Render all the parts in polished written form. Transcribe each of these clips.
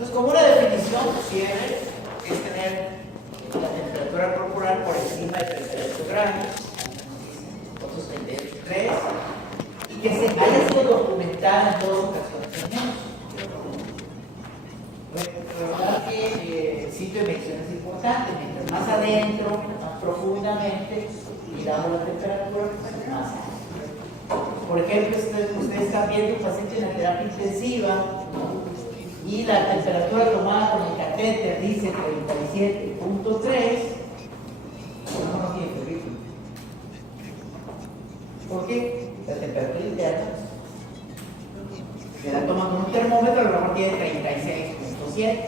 Entonces, como una definición, fiebre es tener la temperatura corporal por encima de 38 grados, otros 38,3, y que se haya sido documentada en 2 ocasiones al menos. Recordar que el sitio de medición es importante. Mientras más adentro, más profundamente, miramos la temperatura, pues más. Por ejemplo, ustedes están viendo un paciente en la terapia intensiva y la temperatura tomada con el catéter dice 37,3. No tiene febril. ¿Por qué? La temperatura interna se la toma con un termómetro, a lo mejor tiene 36,7.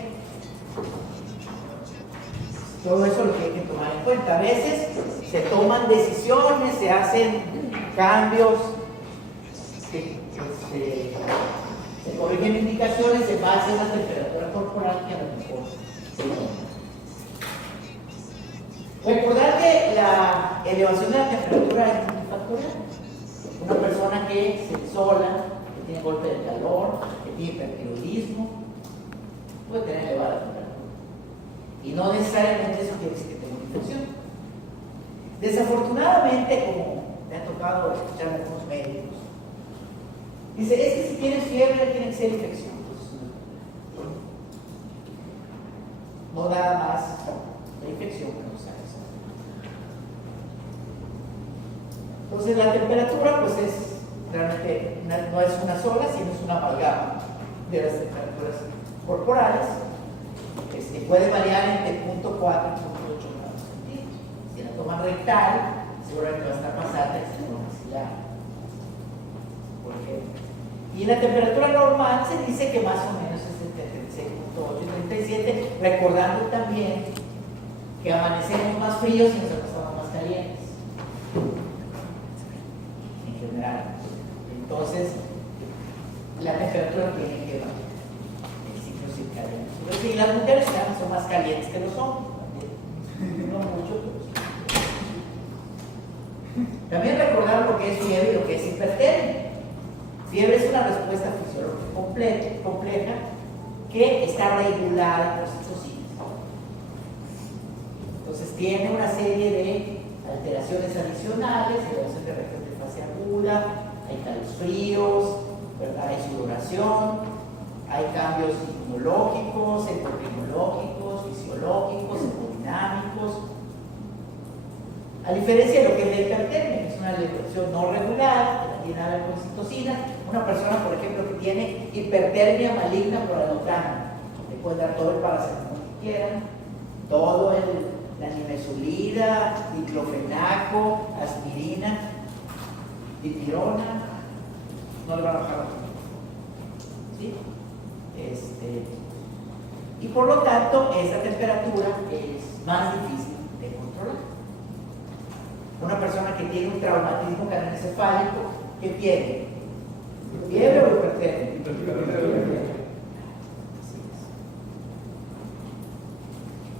Todo eso es lo que hay que tomar en cuenta. A veces se toman decisiones, se hacen cambios, se corrigen indicaciones en base a una temperatura corporal que a lo mejor se toma. Recordar que la elevación de la temperatura es multifactorial. Una persona que se insola, que tiene golpe de calor, que tiene hipertiroidismo, puede tener elevada temperatura. Y no necesariamente eso quiere decir que tenga una infección. Desafortunadamente, como me ha tocado escuchar a algunos médicos, dice, es que si tienes fiebre tiene que ser infección. No nada más la infección que nos hace. Entonces la temperatura pues es realmente no es una sola, sino es una amalgama de las temperaturas corporales. Puede variar entre 0.4 y 0.8 grados centígrados. Si la toma rectal, seguramente va a estar más alta que si la toma axilar, por ejemplo. Y la temperatura normal se dice que más o menos es entre 36,8 y 37, recordando también que amanecemos más fríos y nos acostamos más calientes en general. Entonces la temperatura tiene que ver el ciclo circadiano. Y las mujeres son más calientes que los hombres, no mucho, pero sí. También recordar lo que es fiebre y lo que es hipertermia. Fiebre es una respuesta fisiológica compleja que está regulada por citocinas. Entonces tiene una serie de alteraciones adicionales, elevación de región de fase aguda, hay calofríos, ¿verdad? Hay sudoración, hay cambios inmunológicos, endocrinológicos, fisiológicos, hemodinámicos. A diferencia de lo que es la hipertermia, que es una elevación no regular, que no tiene nada con citocinas. Una persona, por ejemplo, que tiene hipertermia maligna por alotano, le pueden dar todo el paracetamol que quieran, todo la nimesulida, diclofenaco, aspirina, dipirona, no le van a bajar la temperatura. ¿Sí? Y por lo tanto, esa temperatura es más difícil de controlar. Una persona que tiene un traumatismo craneoencefálico, ¿qué tiene? ¿Fiebre o hipertermia?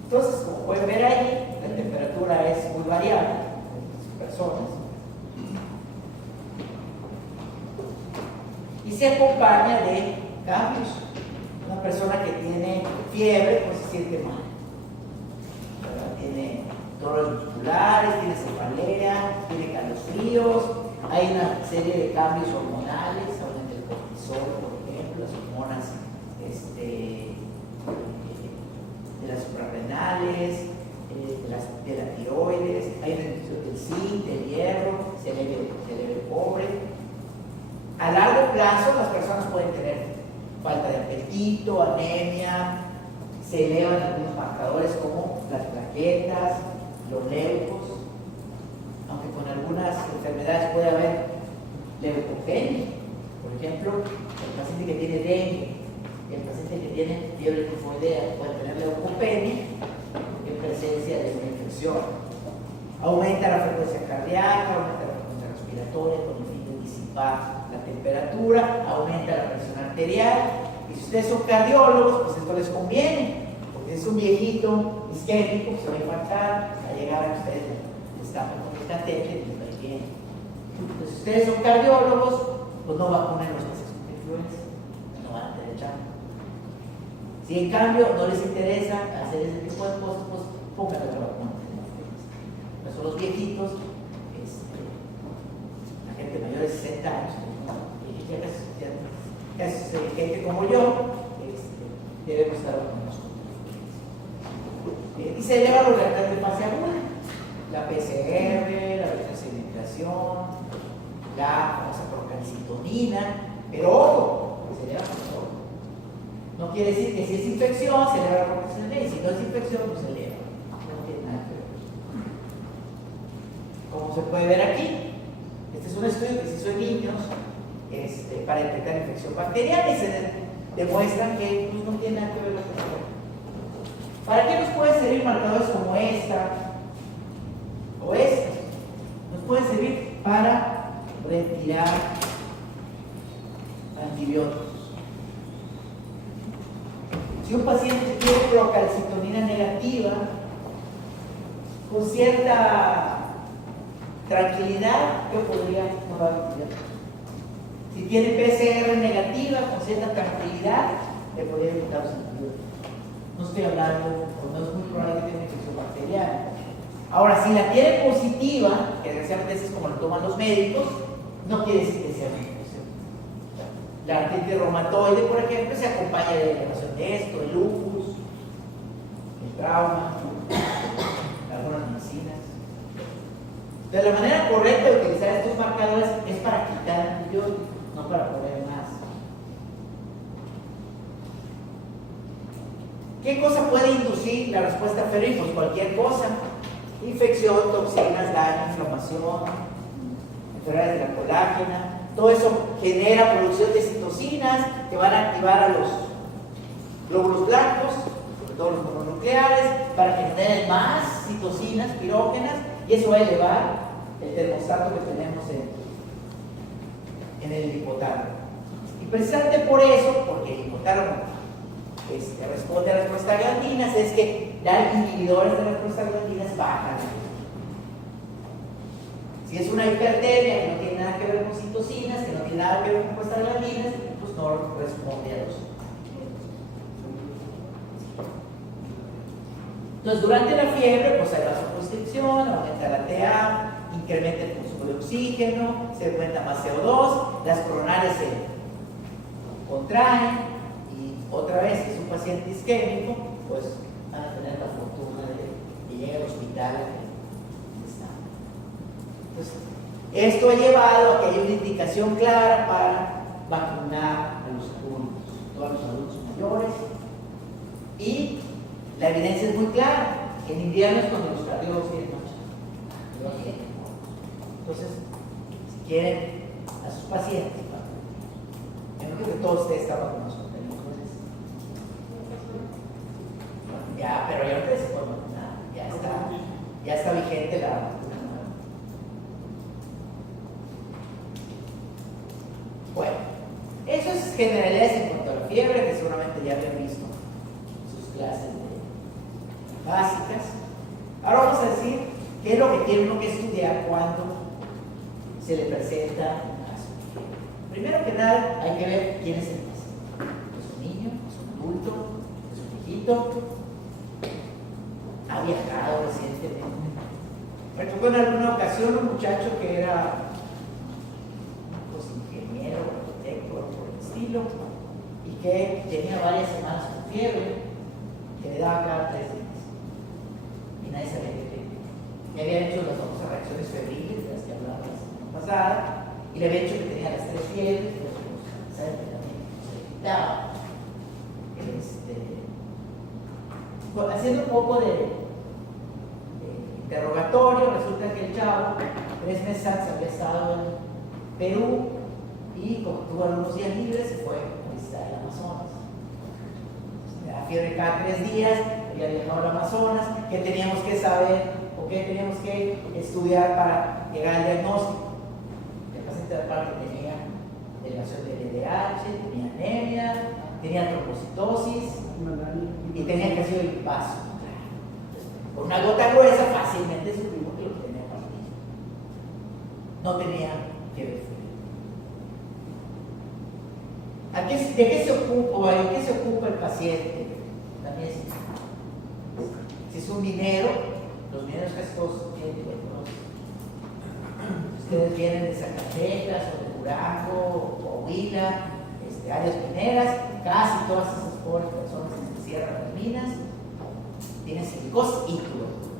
Entonces, como pueden ver ahí, la temperatura es muy variable en las personas y se acompaña de cambios. Una persona que tiene fiebre pues se siente mal, ¿verdad? Tiene dolores musculares, tiene cefalea, tiene calofríos, hay una serie de cambios hormonales, aumenta el cortisol, por ejemplo, las hormonas de las suprarrenales, de la tiroides, hay una disminución del zinc, del hierro, se eleva el cobre. A largo plazo las personas pueden tener falta de apetito, anemia, se elevan algunos marcadores como las plaquetas, los leucos, aunque con algunas enfermedades puede haber leucopenia. Por ejemplo, el paciente que tiene dengue, el paciente que tiene fiebre tifoidea puede tener leucopenia en presencia de una infección. Aumenta la frecuencia cardíaca, aumenta la frecuencia respiratoria con el fin de disipar la temperatura, aumenta la presión arterial. Y si ustedes son cardiólogos, pues esto les conviene, porque es un viejito isquémico, se va a infartar, a llegar a ustedes les tapan con el catéter y les va bien. Entonces, si ustedes son cardiólogos, pues no vacunen los pacientes con influenza, no van a tener chance. Si Si en cambio no les interesa hacer ese tipo de cosas, pues pónganle la vacuna. Pero son los viejitos, la gente mayor de 60 años, gente como yo, debemos estar vacunados. Y se lleva los reactores de fase aguda, la PCR, la segmentación, la famosa procalcitonina, pero ojo, se eleva con todo. No quiere decir que si es infección se eleva la procalcitonina, y si no es infección, pues se eleva. No tiene nada que ver. Como se puede ver aquí, este es un estudio que se hizo en niños para detectar infección bacteriana y se demuestran que pues, no tiene nada que ver con eso. ¿Para qué nos pueden servir marcadores como esta o esta? Nos pueden servir para retirar antibióticos. Si un paciente tiene procalcitonina negativa, con cierta tranquilidad, yo podría tomar antibióticos. Si tiene PCR negativa, con cierta tranquilidad, le podría quitar los antibióticos. No estoy hablando, o no es muy probable que tenga infección bacteriana. Ahora, si la tiene positiva, que desgraciadamente es como lo toman los médicos, no quiere decir que sea una infección. La artritis reumatoide, por ejemplo, se acompaña de elevación de esto, el lupus, el trauma, algunas medicinas. De la manera correcta de utilizar estos marcadores es para quitar antibióticos, no para poner más. ¿Qué cosa puede inducir la respuesta febril? Pues cualquier cosa. Infección, toxinas, daño, inflamación, enfermedades de la colágena. Todo eso genera producción de citocinas que van a activar a los glóbulos blancos, sobre todo los mononucleares, para que generen más citocinas pirógenas y eso va a elevar el termostato que tenemos en el hipotálamo. Y precisamente por eso, porque el hipotálamo responde a las prostaglandinas, es que ya inhibidores de las prostaglandinas bajan. Si es una hipertermia que no tiene nada que ver con citocinas, que no tiene nada que ver con prostaglandinas, pues no responde a los. Entonces, durante la fiebre, pues hay vasoconstricción, aumenta la TA, incrementa el consumo de oxígeno, se cuenta más CO2, las coronarias se contraen. Otra vez, si es un paciente isquémico, pues van a tener la fortuna de que llegue al hospital. Entonces, esto ha llevado a que haya una indicación clara para vacunar a los adultos, todos los adultos mayores. Y la evidencia es muy clara. En invierno es cuando los cardiólogos tienen mucha. Entonces, si quieren a sus pacientes, yo no creo que todos ustedes están vacunados. Ya, pero ya no se puede vacunar, ya está vigente la vacuna. Bueno, eso es generalidades en cuanto a la fiebre, que seguramente ya habían visto sus clases básicas. Ahora vamos a decir qué es lo que tiene uno que estudiar cuando se le presenta un caso de fiebre. Primero que nada, hay que ver quién es el paciente. ¿Es un niño? ¿Es un adulto? ¿Es un viejito? ¿Ha viajado recientemente? Me tocó en alguna ocasión un muchacho que era pues, ingeniero, arquitecto, por el estilo, y que tenía varias semanas con fiebre, que le daba cada 3 días. Y nadie sabía qué tenía. Me habían hecho las famosas reacciones febriles, de las que hablaba la semana pasada, y le había dicho que tenía las 3 fiebres, pero saben que también se le quitaba. Haciendo un poco de interrogatorio, resulta que el chavo 3 meses antes había estado en Perú y como tuvo algunos días libres se fue a visitar el Amazonas. La fiebre cada 3 días, había viajado al Amazonas. ¿Qué teníamos que saber o qué teníamos que estudiar para llegar al diagnóstico? El paciente de parte tenía elevación del LDH, tenía anemia, tenía trombocitosis y tenía calcio del vaso. Con una gota gruesa fácilmente supimos que lo tenía partido. No tenía fiebre fría. ¿De qué se ocupa o en qué se ocupa el paciente? También si es un minero, los mineros casi todos tienen tuberculosis. Ustedes vienen de Zacatecas o de Durango, Coahuila, áreas mineras, casi todas esas pobres personas que se cierran las minas tienen silicosis y tuberculosis.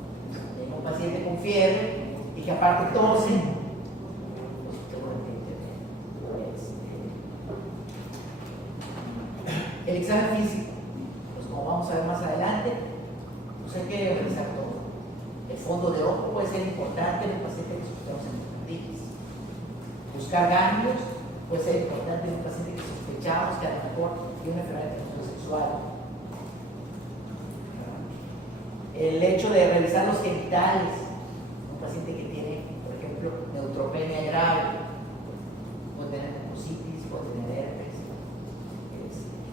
Tengo un paciente con fiebre y que aparte tosen. El examen físico, pues como vamos a ver más adelante, pues hay que revisar todo. El fondo de ojo puede ser importante en el paciente que sospechamos en hepatitis. Buscar ganglios puede ser importante en un paciente que sospechamos que a lo mejor tiene una enfermedad de transmisión sexual. El hecho de revisar los genitales, un paciente que tiene, por ejemplo, neutropenia grave, puede tener mucositis, puede tener herpes.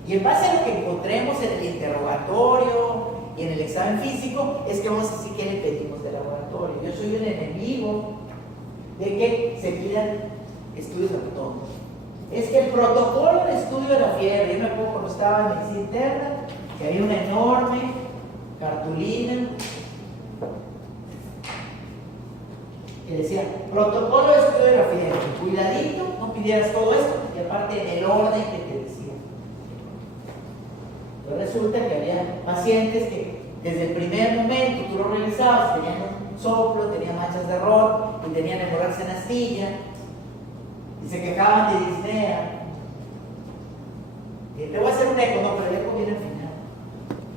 Y en base a lo que encontremos en el interrogatorio y en el examen físico, es que vamos a decir qué le pedimos de laboratorio. Yo soy un enemigo de que se pidan estudios anatómicos. Es que el protocolo de estudio de la fiebre, yo me acuerdo cuando estaba en medicina interna, que había una enorme cartulina que decía, protocolo de estudio de la fiebre, cuidadito, no pidieras todo esto, y aparte en el orden que te decía. Pero resulta que había pacientes que desde el primer momento tú lo revisabas, tenían un soplo, tenían manchas de error y tenían hemorragia en astilla y se quejaban de disnea. Te voy a hacer un eco, no, pero el eco viene al final.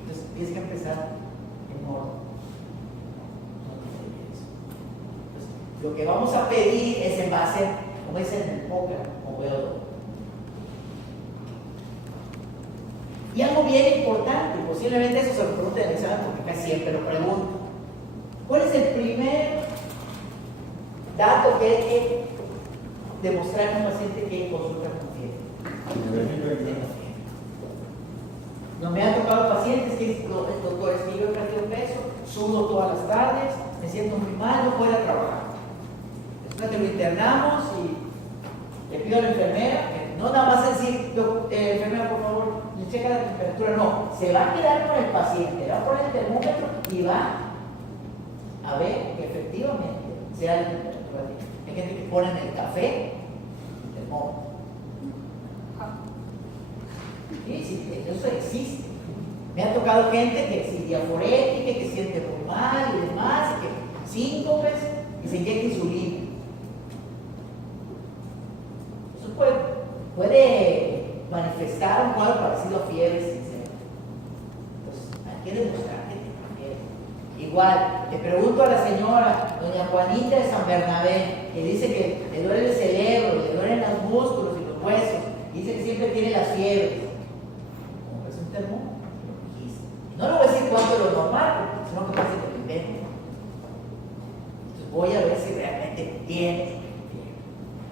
Entonces tienes que empezar en orden. Entonces, lo que vamos a pedir es en base, como dicen en el póker, como veo. Y algo bien importante, posiblemente eso se lo pregunte en el examen porque casi siempre lo pregunto. ¿Cuál es el primer dato que hay que demostrar en un paciente que consulta con fiebre? No me han tocado pacientes que dicen, doctor, es que yo he perdido peso, sudo todas las tardes, me siento muy mal, no puedo ir a trabajar. Después que lo internamos y le pido a la enfermera, no nada más decir, enfermera, por favor, le checa la temperatura, no, se va a quedar con el paciente, le va a poner el termómetro y va a ver que efectivamente sea la temperatura. Hay gente que pone en el café el termómetro. Sí, eso existe. Me ha tocado gente que es diaforética, que siente muy mal y demás, que síncopes y se inyecta insulina. Eso puede manifestar un cuadro parecido a fiebre sincera. Entonces, hay que demostrar que tiene fiebre. Igual, le pregunto a la señora, doña Juanita de San Bernabé, que dice que le duele el cerebro, le duelen los músculos y los huesos, dice que siempre tiene las fiebres. Como es un termómetro, no le voy a decir cuánto es lo normal, porque si no, que pasa que lo invento. Entonces, voy a ver si realmente tiene.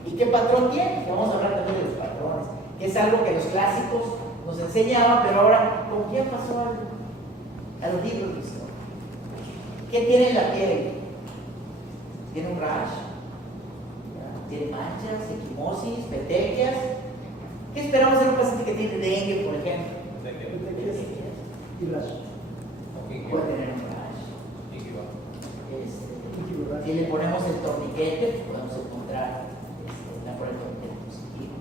¿Y qué patrón tiene? Que vamos a hablar también de los patrones, que es algo que los clásicos nos enseñaban, pero ahora, ¿con quién pasó a los libros de historia? ¿Qué tiene en la piel? Tiene un rash, tiene manchas, equimosis, petequias. ¿Qué esperamos en un paciente que tiene dengue, por ejemplo? Puede tener un rash. Si le ponemos el torniquete, podemos encontrar por el torniquete positivo.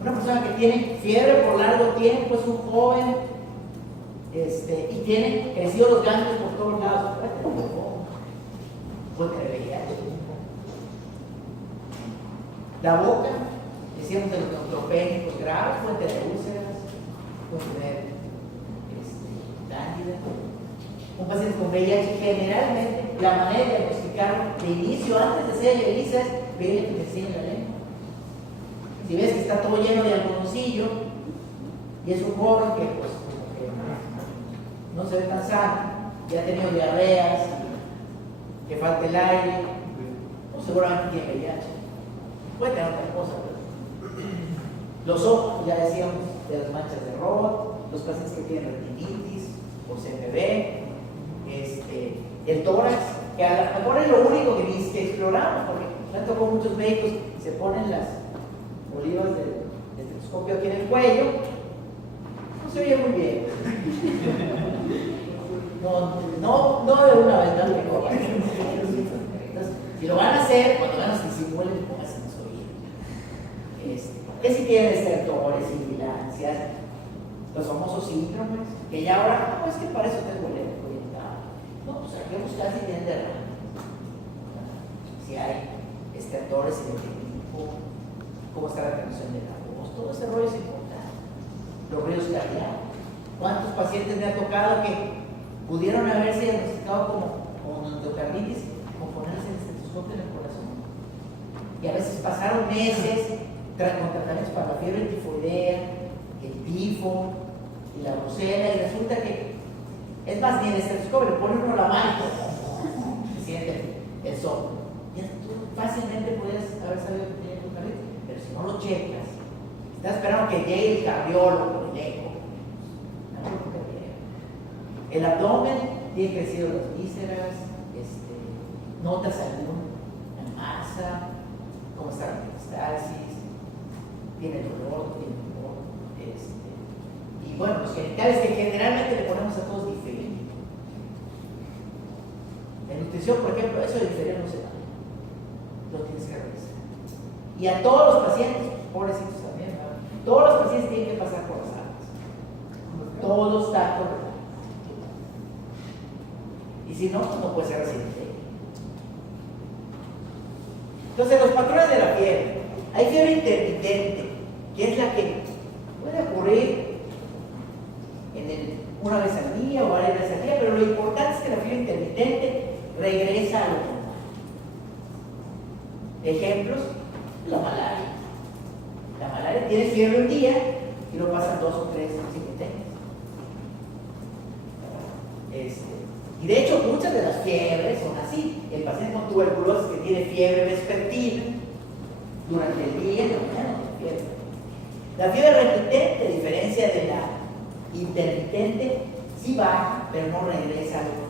Una persona que tiene fiebre por largo tiempo, es un joven, y tiene crecido los ganglios por todos lados, puede tener VIH. La boca, decíamos de los neutropénicos graves, puede tener úlceras, puede tener cándida. Un paciente con VIH, generalmente, la manera de diagnosticarlo de inicio, antes de ser ELISA, es verle que te en la lengua. Si ves que está todo lleno de algodoncillo y es un joven que, pues, no se ve tan sano, ya ha tenido diarreas, que falta el aire, pues seguramente tiene VIH. Puede tener otra cosa, pero los ojos, ya decíamos, de las manchas de error, los pacientes que tienen retinitis o CMV, el tórax, que a lo mejor es lo único que exploramos, porque me han tocado muchos médicos y se ponen las olivas estetoscopio aquí en el cuello, no se oye muy bien. No de una vez, no mejor. Entonces, si lo van a hacer, cuando van a disimulen, pónganse en los oídos. Que si tienen estertores, sibilancias, los famosos síndromes, que ya ahora, no, es que para eso tengo el eco orientado. No, pues hay que buscar si tienen derrames. Si hay estertores y de qué tipo, cómo está la retención de la voz, todo ese rollo es importante. Los ruidos cardíacos. ¿Cuántos pacientes me ha tocado que pudieron haberse diagnosticado como endocarditis con ponerse el estetoscopio en el corazón? Y a veces pasaron meses con tratamientos para la fiebre tifoidea, el tifo y la brucela, y resulta que es más, ni el estetoscopio, le pone uno la mano y siente el soplo. Ya tú fácilmente puedes haber sabido que tiene endocarditis, pero si no lo checas, estás esperando que llegue el cardiólogo, el eco. El abdomen tiene crecido las vísceras, notas alguna masa, cómo está la peristalsis, tiene dolor, tiene dolor, y bueno, los genitales que generalmente le ponemos a todos diferentes. En nutrición, por ejemplo, eso de diferente no se da, lo tienes que revisar. Y a todos los pacientes, pobrecitos también, ¿verdad? Todos los pacientes tienen que pasar por las aguas. Todo está correcto. Y si no, pues no puede ser residente. Entonces, los patrones de la fiebre. Hay fiebre intermitente, que es la que puede ocurrir una vez al día o varias veces al día, pero lo importante es que la fiebre intermitente regresa a lo normal. Ejemplos, la malaria. La malaria tiene fiebre un día y lo pasan 2 o 3 siguientes. Y de hecho, muchas de las fiebres son así. El paciente con tuberculosis que tiene fiebre vespertina, durante el día, en la mañana no tiene fiebre. La fiebre remitente, a diferencia de la intermitente, sí baja, pero no regresa a lo normal.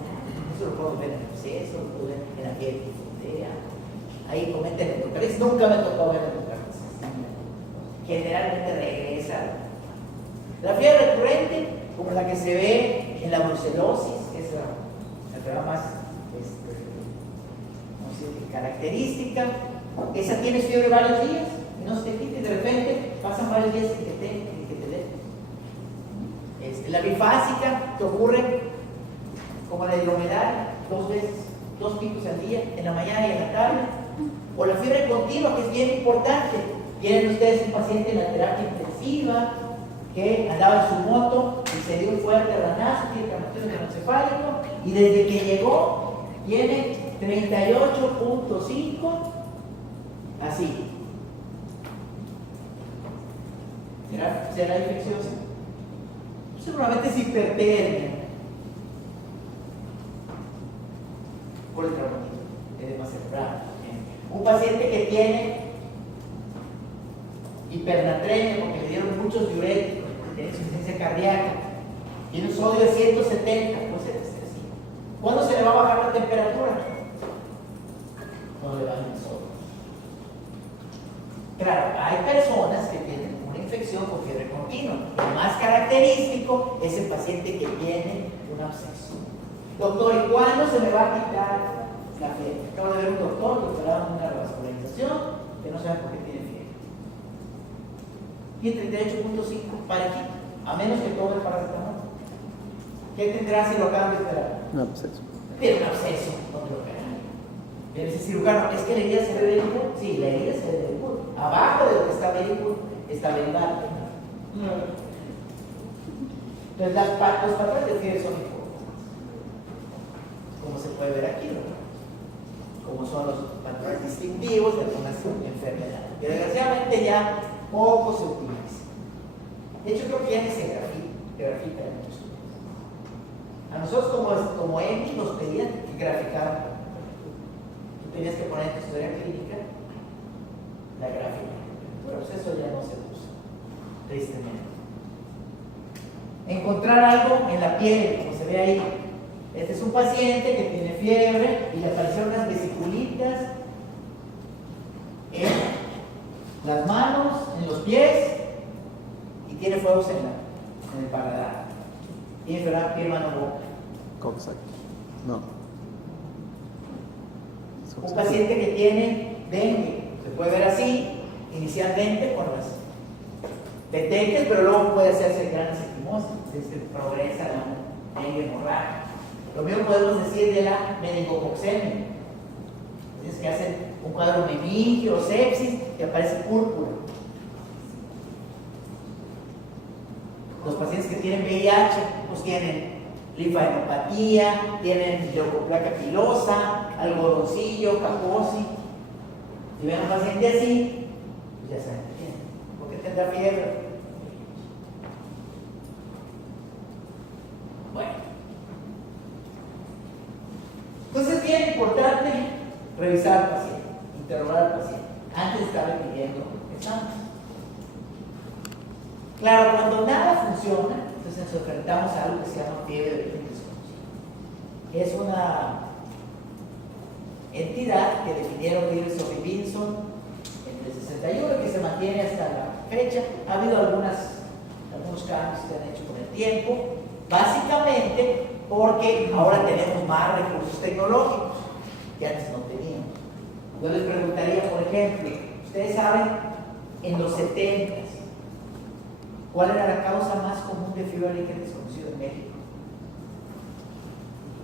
Eso lo podemos ver en el proceso, lo podemos ver en la fiebre tifoidea. Ahí cometen el endocarditis. Nunca me tocó ver el endocarditis. Generalmente regresa. La fiebre recurrente, como la que se ve en la brucelosis, que es la enfermedad más característica, esa tienes fiebre varios días y no se te quita y de repente pasan varios días sin que te dé. La bifásica que ocurre como la hidromedalia, 2 veces, 2 picos al día, en la mañana y en la tarde. O la fiebre continua, que es bien importante. Tienen ustedes un paciente en la terapia intensiva que andaba en su moto y se dio un fuerte ranazo, tiene traumatismo craneoencefálico, y desde que llegó tiene 38.5, así. ¿Será infecciosa? Seguramente es hipertermia por el traumatismo, edema cerebral. Un paciente que tiene hipernatremia porque le dieron muchos diuréticos, porque tiene insuficiencia cardíaca, tiene un sodio de 170, puede ser así. ¿Cuándo se le va a bajar la temperatura? Cuando le bajen el sodio. Claro, hay personas que tienen una infección con fiebre continua. Lo más característico es el paciente que tiene un absceso. Doctor, ¿y cuándo se me va a quitar la fiebre? Acabo de ver un doctor que operaba una revascularización que no sabe por qué tiene fiebre. Tiene 38.5 parejito, a menos que tome el paracetamol. ¿Qué tendrá si lo acaban de operar? Un absceso. Tiene un absceso donde lo operan. Pero ese cirujano, ¿es que la herida se ve very good? Sí, la herida se ve very good. Abajo de lo que está very good está vendado. Entonces, los patrones de fiebre son importantes. Como se puede ver aquí, ¿no? Como son los patrones distintivos de algunas enfermedades. Que desgraciadamente ya poco se utiliza. De hecho, creo que ya ni se grafita en muchos lugares. A nosotros como EMI nos pedían que graficaran. Tú tenías que poner en tu historia clínica la gráfica. Pero pues eso ya no se usa, tristemente. Encontrar algo en la piel, como se ve ahí. Este es un paciente que tiene fiebre y le aparecieron unas vesiculitas en las manos, en los pies tiene fuegos en el paladar, tiene enfermedad piel, mano, boca. Coxsackie. No. Un paciente que tiene dengue, se puede ver así, inicialmente con las petequias, pero luego puede hacerse gran equimosis, desde que progresa la dengue hemorrágica. Lo mismo podemos decir de la meningococcemia. Es que hacen un cuadro meningio o sepsis que aparece púrpura. Los pacientes que tienen VIH, pues tienen linfadenopatía, tienen leucoplaca pilosa, algodoncillo, Kaposi. Si ven a un paciente así, pues ya saben qué tiene. ¿Por qué tendrá fiebre? Bueno. Entonces es bien importante revisar al paciente, interrogar al paciente, antes de estarle pidiendo exámenes. Claro, cuando nada funciona, entonces nos enfrentamos a algo que se llama fiebre de origen desconocido. Es una entidad que definieron Peterson y Vinson en el 61 y que se mantiene hasta la fecha. Ha habido algunos cambios que se han hecho con el tiempo, básicamente porque ahora tenemos más recursos tecnológicos que antes no teníamos. Yo les preguntaría, por ejemplo, ustedes saben, en los 70, ¿cuál era la causa más común de fiebre de origen desconocido en México?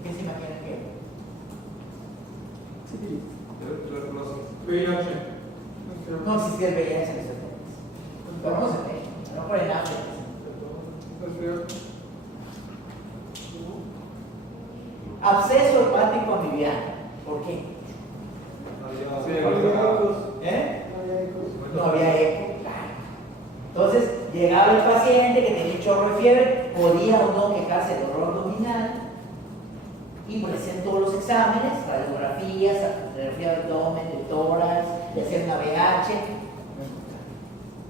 ¿Qué se imaginan que era? VIH. No existía el VIH en los 70. Pero no se ve, a lo mejor en África. Absceso hepático amibiano. ¿Por qué? No había eco. Entonces llegaba el paciente que tenía un chorro de fiebre, podía o no quejarse de dolor abdominal y pues hacían todos los exámenes, radiografías, radiografía de abdomen, de tórax, le hacían una VH,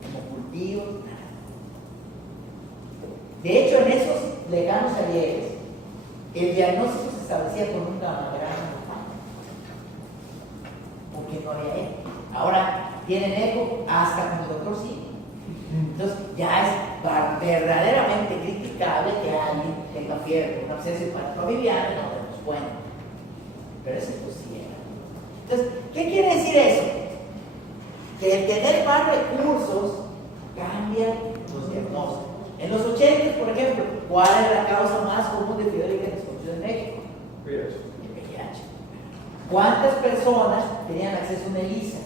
como cultivos. De hecho, en esos lejanos ayeres, el diagnóstico se establecía con un gammagrama, porque no había eco. Ahora tienen eco hasta con el doctor sí. Entonces ya es verdaderamente criticable que alguien tenga fiebre con un absceso hepático amibiano y no tenemos bueno. Pero eso pues sí era. Entonces, ¿qué quiere decir eso? Que el tener más recursos cambia los diagnósticos. En los 80, por ejemplo, ¿cuál es la causa más común de fiebre de origen desconocido en México? VIH. El VIH. ¿Cuántas personas tenían acceso a una ELISA?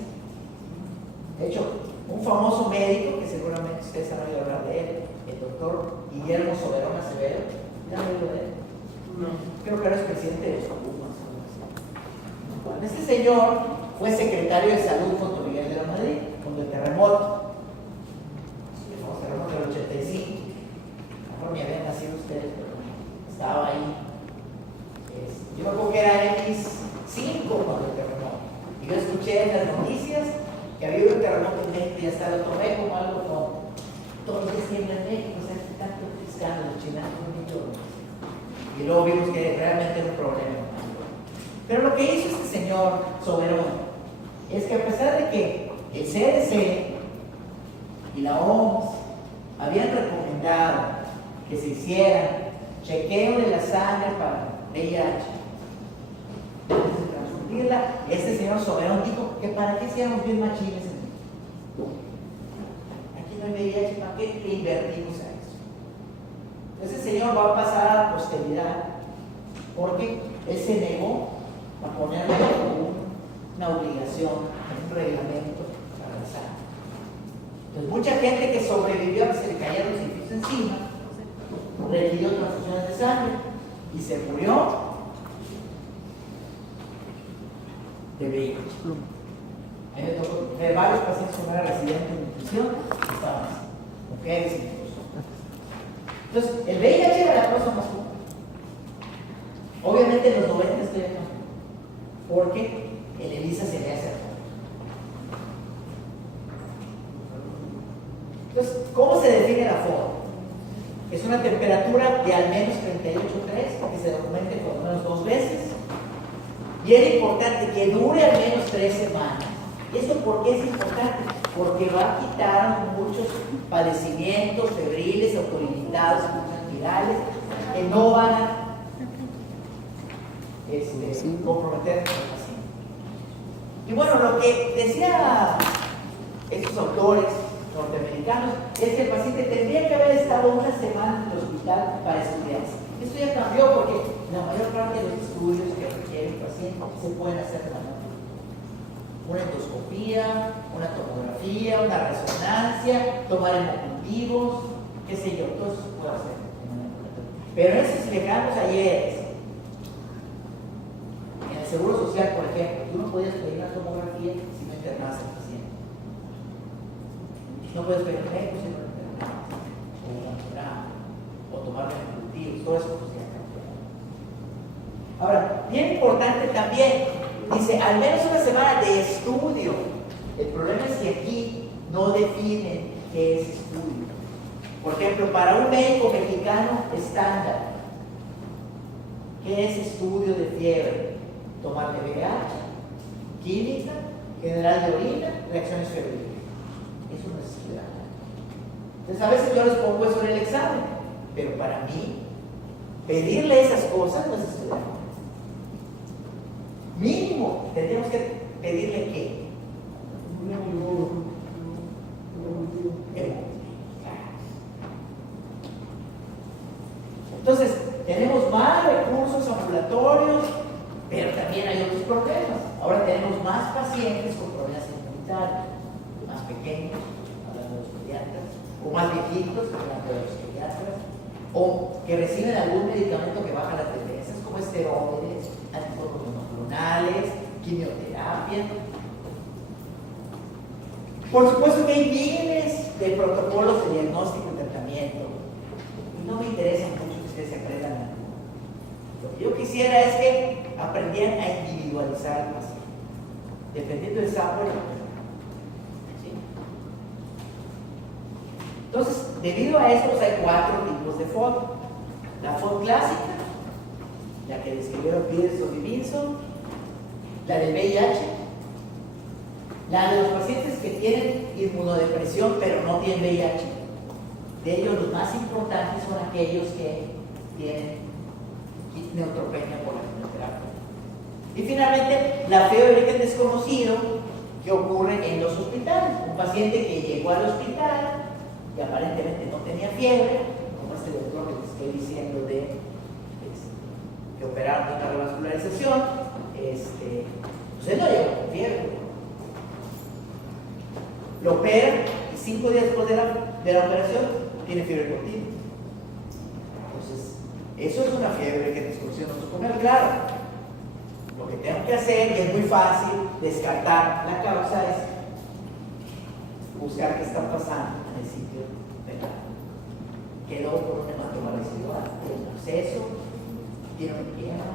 De hecho, un famoso médico, que seguramente ustedes han oído hablar de él, el doctor Guillermo Soberón Acevedo, ¿ya han oído de él? No. Creo que ahora es presidente de los Pumas. Bueno, este señor fue secretario de salud junto a Miguel de la Madrid, cuando el terremoto, el terremoto del 85, mejor ni habían nacido ustedes, pero estaba ahí. Yo me acuerdo que era X5 cuando el terremoto, y yo escuché en las noticias que había un terremoto en México y hasta lo tomé como algo tonto. Todos los días tiembla en México, o sea, tanto escándalo, chilangos, y luego vimos que realmente era un problema. Pero lo que hizo este señor Soberón es que a pesar de que el CDC y la OMS habían recomendado que se hiciera chequeo de la sangre para VIH, antes de transfundirla, este señor Soberón dijo que para qué seamos bien machines en esto. Aquí no hay VIH, ¿para qué le invertimos a eso? Ese señor va a pasar a la posteridad porque él se negó a ponerle una obligación, un reglamento para la sangre. Entonces, mucha gente que sobrevivió a que se le cayeron los edificios encima requirió transfusiones de sangre y se murió de VIH. A mí me tocó ver varios pacientes con una residente de nutrición que estaban así, mujeres incluso. Entonces, el VIH era la cosa más común. Obviamente en los 90 estoy acá, porque el ELISA se le hace a todo. Entonces, ¿cómo se define la FOD? Es una temperatura de al menos 38,3, que se documente por lo menos 2 veces. Y es importante que dure al menos 3 semanas. ¿Y esto por qué es importante? porque va a quitar muchos padecimientos febriles, autolimitados, virales, que no van a comprometer al paciente. Y bueno, lo que decía estos autores norteamericanos es que el paciente tendría que haber estado una semana en el hospital para estudiarse. Esto ya cambió porque la mayor parte de los estudios que requiere el paciente se pueden hacer de manera una endoscopía, una tomografía, una resonancia, tomar hemocultivos, qué sé yo, todo eso se puede hacer. Pero en esos lejanos ayeres, en el Seguro Social, por ejemplo, tú no podías pedir una tomografía si no internabas al paciente. No puedes pedir un médico si no lo internabas, o un mamograma, o tomar hemocultivos, todo eso pues ya cambió. Ahora, bien importante también, dice, al menos una semana de estudio. El problema es que aquí no definen qué es estudio. Por ejemplo, para un médico mexicano estándar, ¿qué es estudio de fiebre? Tomar VIH, química, general de orina, reacciones febriles. Eso no es estudiar. Entonces, a veces yo les pongo eso en el examen, pero para mí, pedirle esas cosas no es estudiar. Mínimo, tendríamos que pedirle qué. Entonces, tenemos más recursos ambulatorios, pero también hay otros problemas. Ahora tenemos más pacientes con problemas inmunitarios, más pequeños, hablando de los pediatras, o más viejitos, hablando de los pediatras, o que reciben algún medicamento que baja las defensas, como esteroides, anticuerpos monoclonales, quimioterapia. Por supuesto que hay miles de protocolos de diagnóstico y tratamiento. Y no me interesa mucho que ustedes se aprendan. Lo que yo quisiera es que aprendieran a individualizar al paciente, dependiendo del sample. ¿Sí? Entonces, debido a esto, hay 4 tipos de FOD. La FOD clásica, la que describieron Peterson y Vinson, la del VIH, la de los pacientes que tienen inmunodepresión pero no tienen VIH. De ellos los más importantes son aquellos que tienen neutropenia por la quimioterapia. Y finalmente, la fiebre de origen desconocido, que ocurre en los hospitales. Un paciente que llegó al hospital y aparentemente no tenía fiebre, como este doctor que les estoy diciendo que operaron de una revascularización, pues él no llegó con fiebre. Lo operan y 5 días después de la operación tiene fiebre continua. Entonces, eso es una fiebre que desconocida nosocomial, claro. Lo que tengo que hacer, y es muy fácil descartar la causa, es buscar qué está pasando en el sitio penal. Quedó por un hematoma residual, tiene un absceso, tiene un edema,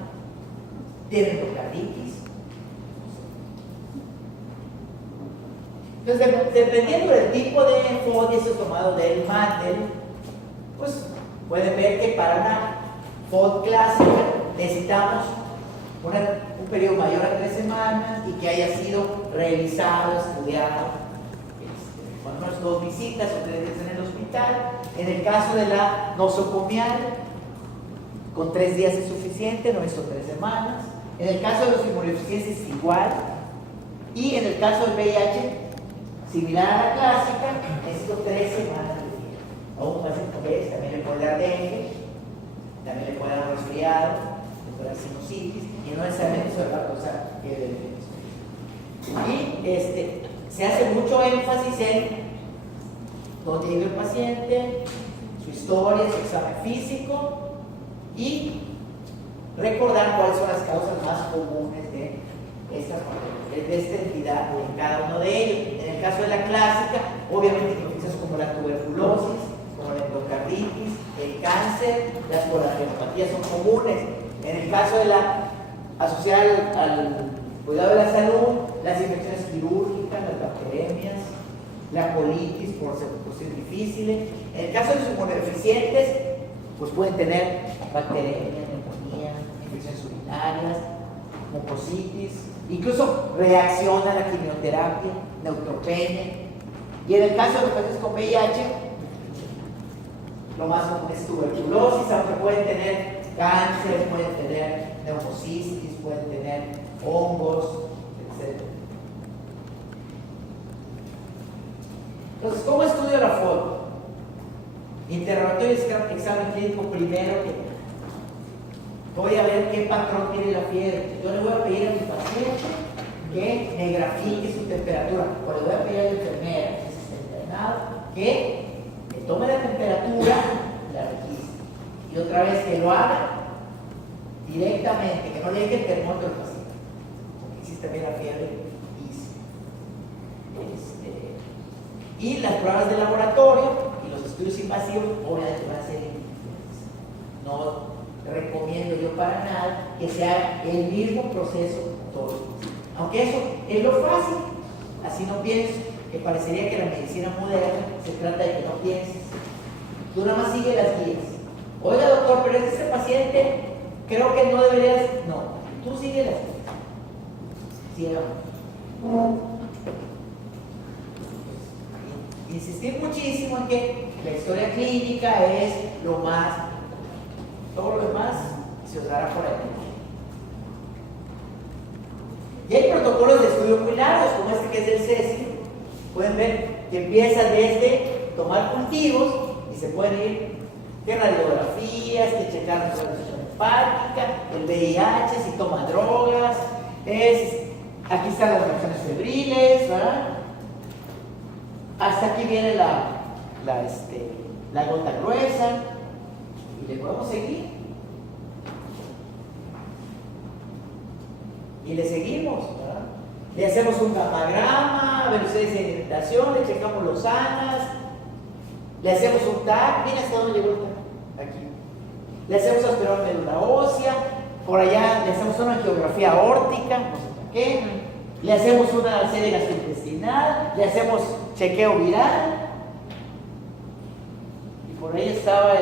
tiene endocarditis. Entonces, dependiendo del tipo de FOD, y eso es tomado del Mandel, pues pueden ver que para una FOD clásica necesitamos un periodo mayor a 3 semanas y que haya sido revisado, estudiado, con unas 2 visitas o 3 días en el hospital. En el caso de la nosocomial, con 3 días es suficiente, no hizo 3 semanas. En el caso de los inmunodeficientes es igual. Y en el caso del VIH, similar a la clásica, necesito 3 semanas de vida. A un paciente que también le puede dar dengue, también le puede dar un resfriado, le puede dar sinusitis, y no necesariamente eso va a causar fiebre de infección. Y se hace mucho énfasis en dónde vive el paciente, su historia, su examen físico, y recordar cuáles son las causas más comunes de esta entidad en cada uno de ellos. En el caso de la clásica, obviamente infecciones como la tuberculosis, como la endocarditis, el cáncer, las colangeopatías son comunes. En el caso de la asociada al cuidado de la salud, las infecciones quirúrgicas, las bacteremias, la colitis por ser difíciles. En el caso de los inmunodeficientes, pues pueden tener bacteremia, neumonía, infecciones urinarias, mucositis, incluso reacción a la quimioterapia, neutropenia, Y en el caso de los pacientes con VIH, lo más común es tuberculosis, aunque pueden tener cáncer, pueden tener neumocistis, pueden tener hongos, etc. Entonces, ¿cómo estudio la foto? Interrogatorio y examen clínico primero que voy a ver qué patrón tiene la fiebre. Yo le voy a pedir a mi paciente que me grafique su temperatura, o le voy a pedir a la enfermera que se está entrenado que me tome la temperatura y la registre. Y otra vez que lo haga directamente, que no le deje el termómetro al paciente, porque existe también la fiebre y las pruebas de laboratorio y los estudios invasivos obviamente van a ser individuales. No recomiendo yo para nada que sea el mismo proceso todos los días. Aunque eso es lo fácil, así no pienso, que parecería que la medicina moderna se trata de que no pienses. Tú nada más sigue las guías. Oiga doctor, pero es este paciente, creo que no deberías. No, tú sigue las guías. Sigamos. Insistir muchísimo en que la historia clínica es lo más importante. Todo lo demás se os dará por ahí. Y hay protocolos de estudio muy largos, como este que es del CECI. Pueden ver que empieza desde tomar cultivos y se pueden ir que radiografías, que checar la resolución hepática, el VIH, si toma drogas, aquí están las reacciones febriles, ¿verdad? Hasta aquí viene la gota gruesa y le podemos seguir. Y le seguimos, ¿verdad? Le hacemos un gammagrama, velocidad de sedimentación, le checamos los ANAS, le hacemos un TAC, mira hasta dónde llegó el TAC, aquí. Le hacemos aspirado de médula ósea, por allá le hacemos una angiografía aórtica, no sé para qué, le hacemos una serie gastrointestinal, le hacemos chequeo viral, y por ahí estaba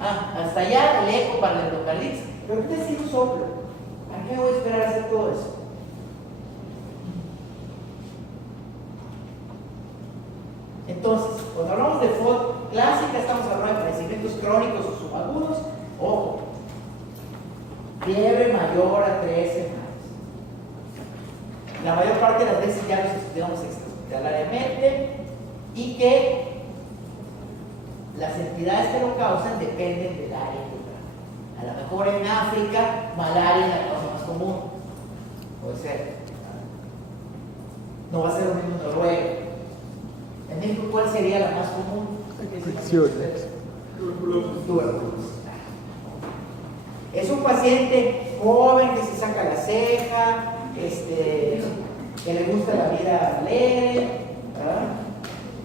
hasta allá el eco para la endocarditis, pero ahorita sí un soplo. ¿A qué voy a esperar a hacer todo eso? Entonces, cuando hablamos de foto clásica, estamos hablando de padecimientos crónicos o subagudos. Ojo, fiebre mayor a 3 semanas. La mayor parte de las veces ya los estudiamos extrahospitalariamente y que las entidades que lo causan dependen del área. A lo mejor en África, malaria es la causa más común. Puede ser. No va a ser lo mismo en Noruega. En México, ¿cuál sería la más común? Tuberculosis. Es un paciente joven que se saca la ceja, que le gusta la vida alegre, ¿verdad?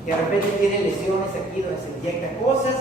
Que de repente tiene lesiones aquí donde se inyectan cosas.